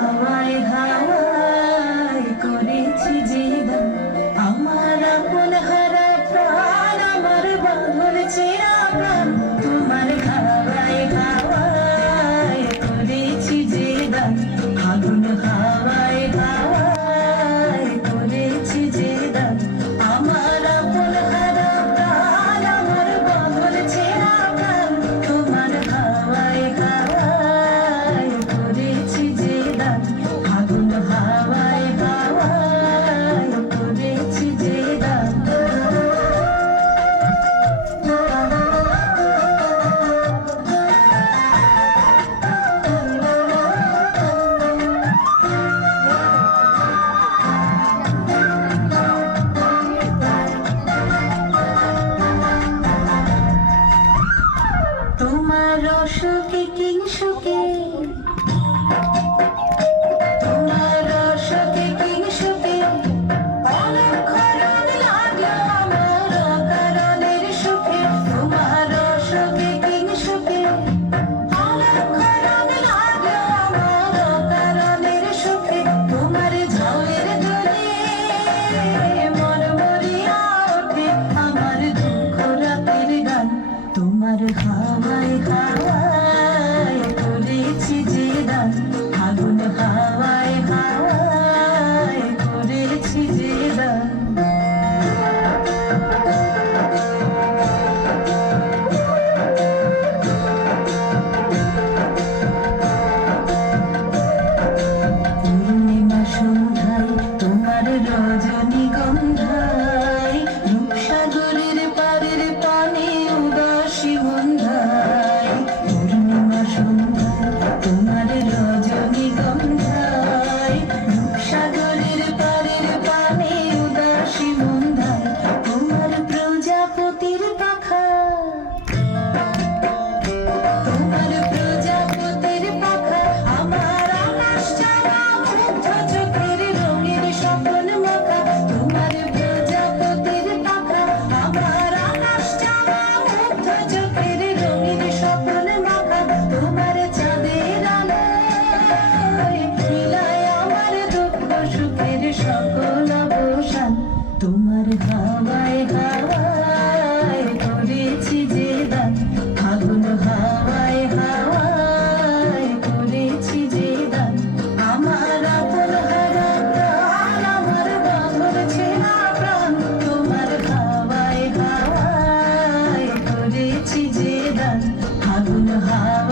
হাওয়ায় হাওয়ায় করেছি জীবন, আমার আপন হারা প্রাণ, আমার বাঁধন ছেঁড়া প্রাণ, তোমার হাওয়ায় হাওয়ায় করেছি জীবন, আগুন হাওয়ায় হাওয়ায় করেছি জীবন, আমার আপন হারা প্রাণ, আমার বাঁধন ছেঁড়া প্রাণ, তোমার হাওয়ায় হাওয়ায় করেছি জীবন, আগুন হাওয়ায় হাওয়ায় করেছি জীবন। তোমার অসুখে কিংসুকে, তোমার অসুখে কিংসুকে, অলক্ষ রং লাগলো আমার অকারণের সুখে, তোমার অসুখে কিংসুকে, অলক্ষ রং লাগলো আমার অকারণের সুখে, তোমার ঝাউয়ের দোলে মরমরিয়া ওঠে আমার দুঃখ রাতের গান, তোমার হাওয়ায় হাওয়ায় করেছি জীবন, আগুন হাওয়ায় হাওয়ায় করেছি জীবন। পূর্ণিমা সন্ধ্যায় তোমার রজনীগন্ধায়, রূপসাগরের পারের পানে উদাসী বন্ধায়, পূর্ণিমা সন্ধ্যায় তোমার রজনীগন্ধায়, রূপসাগরের পারের পানে উদাসী বন্ধায়, তোমার প্রজাপতির পাখা, তোমার প্রজাপতির পাখা, আমার আকাশ চাওয়া মুগ্ধ চোখের রঙের স্বপ্ন মাখা, তোমার প্রজাপতির পাখা, আমার আকাশ চাওয়া মুগ্ধ চোখের রঙের স্বপ্ন মাখা, তোমার চাঁদের আলোয় মিলায় আমার দুঃখ সুখের সকল অবসান, তোমার হাওয়ায় হাওয়ায় করেছি জীবন, আগুন হাওয়ায় হাওয়ায় করেছি জীবন, আমার আপন হারা প্রাণ, আমার বাঁধন ছেঁড়া প্রাণ, তোমার হাওয়ায় হাওয়ায় করেছি জীবন, আগুন হাওয়ায়